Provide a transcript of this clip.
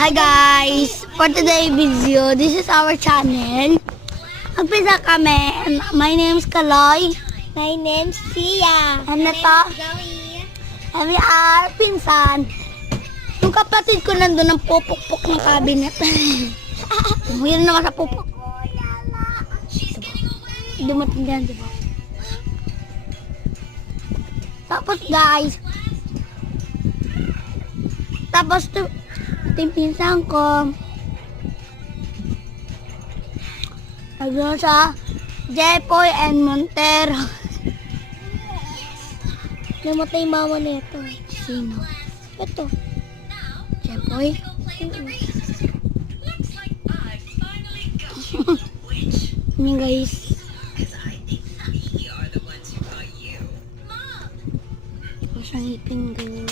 Hi guys! For today's video, this is our channel. Magpisa kami. My name is Kaloy. My name's Sia. And ito, and we are pinsan. Yung kapatid ko nandun ng pupukpok ng cabinet. Mayroon naman sa pupok. Dumating dyan, diba? Tapos guys, ito yung pinsan ko. Nagdoon sa Jepoy and Montero. Namatay mama nito. Sino? Ito. Jepoy? Yun guys. Ito siyang ipin guys.